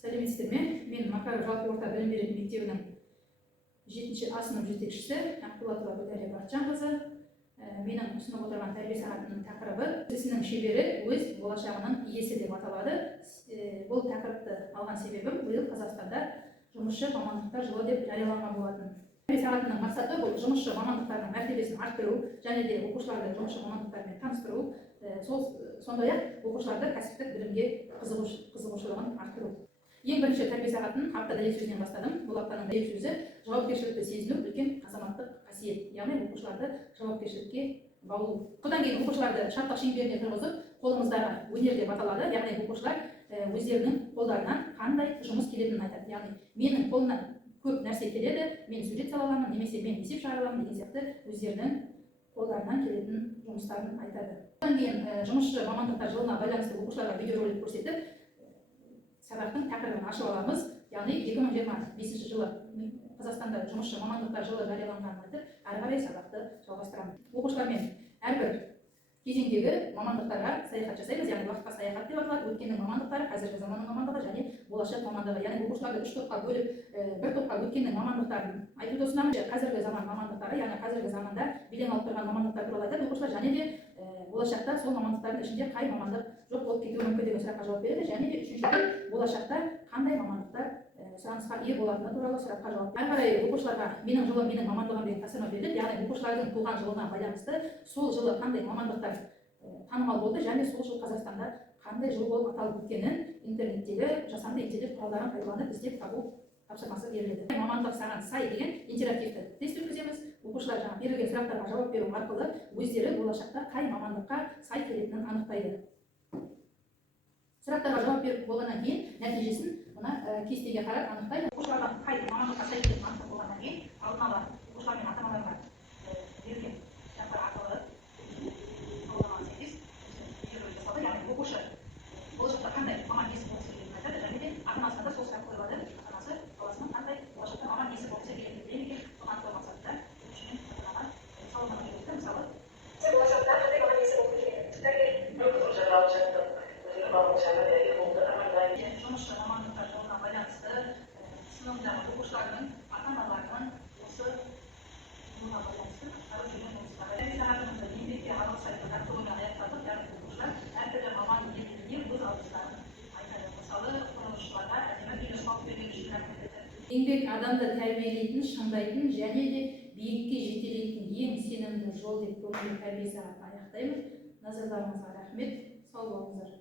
Сәлеметсіздер ме? Мен Макаров жалпы орта білім беретін мектебінің 7-ші А сынып жетекшісі Ақболатова Гүлдәрия Бақытжанқызы. Менің ұсынып отырған тәрбие сағатының тақырыбы ісінің шебері өз болашағының иесі деп аталады. Бұл тақырыпты алған себебім биыл Қазақстанда жұмысшы мамандықтар жылы деп жарияланған болатын. Тәрбие сағатының мақсаты бұл жұмысшы мамандықтардың мәртебесін арттыру және де оқушыларды жұмысшы мамандықтармен таныстыру, сондай-ақ оқушыларды кәсіптік білімге қызығушылығын арттыру. Ең бірінші тәрбие сағатын апта дәйек сөзінен бастадым. Бұл аптаның дәйек сөзі жауапкершілікті сезіну үлкен азаматтық қасиет, яғни оқушыларды жауапкершілікке баулу. Содан кейін оқушыларды шарттық шеңберіне тұрғызып, қолымыздағы өнер деп аталады, яғни оқушылар өздерінің қолдарынан қандай жұмыс келетінін айтады. Яғни менің қолымнан көп нәрсе келеді, мен сурет сала аламын, немесе мен есеп шығара аламын деген сияқты өздерінің қолдарынан келетін жұмыстарын айтады. Содан кейін жұмысшы мамандықтар жылына байланысты оқушыларға видеоролик көрсетіп, сабақтың тақырыбын ашып аламыз. Яғни 2025 жылы Қазақстанда жұмысшы мамандықтар жылы жарияланғанын айтып, әрі қарай сабақты жалғастырамыз. Оқушылармен әрбір кезеңдегі мамандықтарға саяхат жасаймыз, яғни уақытқа саяхат деп аталады. Өткеннің мамандықтары, қазіргі заманның мамандығы және болашақ мамандығы. Яғни оқушыларды 3 топқа бөліп, бір топқа өткеннің мамандықтарын айтуды ұсынамыз. Қазіргі заман мамандықтары, яғни қазіргі заманда белең алып тұрған мамандықтар туралы айтады оқушылар, және де болашақта сол мамандықтардың ішінде қай мамандық жоқ болып кетуі мүмкін деген сұраққа жауап береді, және де үшіншіден болашақта қандай мамандықтар сұранысқа ие болатыны туралы сұраққа жауап береді. Әрі қарай оқушыларға менің жылым менің мамандығым деген тапсырма беріледі, яғни оқушылардың туған жылына байланысты сол жылы қандай мамандықтар танымал болды және сол жыл Қазақстанда қандай жыл болып аталып өткенін интернеттегі жасанды интеллект құралдарын пайдаланып іздеп табу тапсырмасы беріледі. Мамандық саған сай деген интерактивті тест өткіземіз. Оқушылар берілген сұрақтарға жауап беру арқылы өздері болашақта қай мамандыққа сай келетінін анықтайды. Сұрақтарға жауап беріп болғаннан кейін нәтижесін мына кестеге қарап анықтайды. Оқушылардан қай мамандыққа сай келетінін анықтап болғаннан кейін алдын ала оқушылар мен ата-аналарға берілген сұрақтар арқылы сауалнамаға сәйкес видеоролик жасалды. Яғни оқушы болашақта қандай маман иесі болғысы келетінін айтады, және де ата-анасына да сол сұрақ қойылады. Ата-анасы баласының қандай болашақта маман иесі болғысы келетінін біле ме екен, соны анықтау мақсатында ата-анаға сауалнама жүргізді. Мысалы, болашақта қандай маман иесі болғысы келетінін жұмысшы мамандықтар жылына байланысты сыныбындағы оқушылардың ата-аналарының осы жылға байланысты атқарып жүрген жұмыстары. Тәрбие сағатымызды еңбекке аралас сайтын тартылумен аяқтадық, яғни оқушылар әртүрлі маман иелеріне өз алғыстарын айтады. Мысалы, құрылысшыларға әдемі үй жасауды берген үшін рахмет айтады. Еңбек адамды тәрбиелейтін, шыңдайтын және де биікке жетелейтін ең сенімді жол деп көңілді тәрбие сағатын аяқтаймыз. Назарларыңызға рахмет, сау болыңыздар.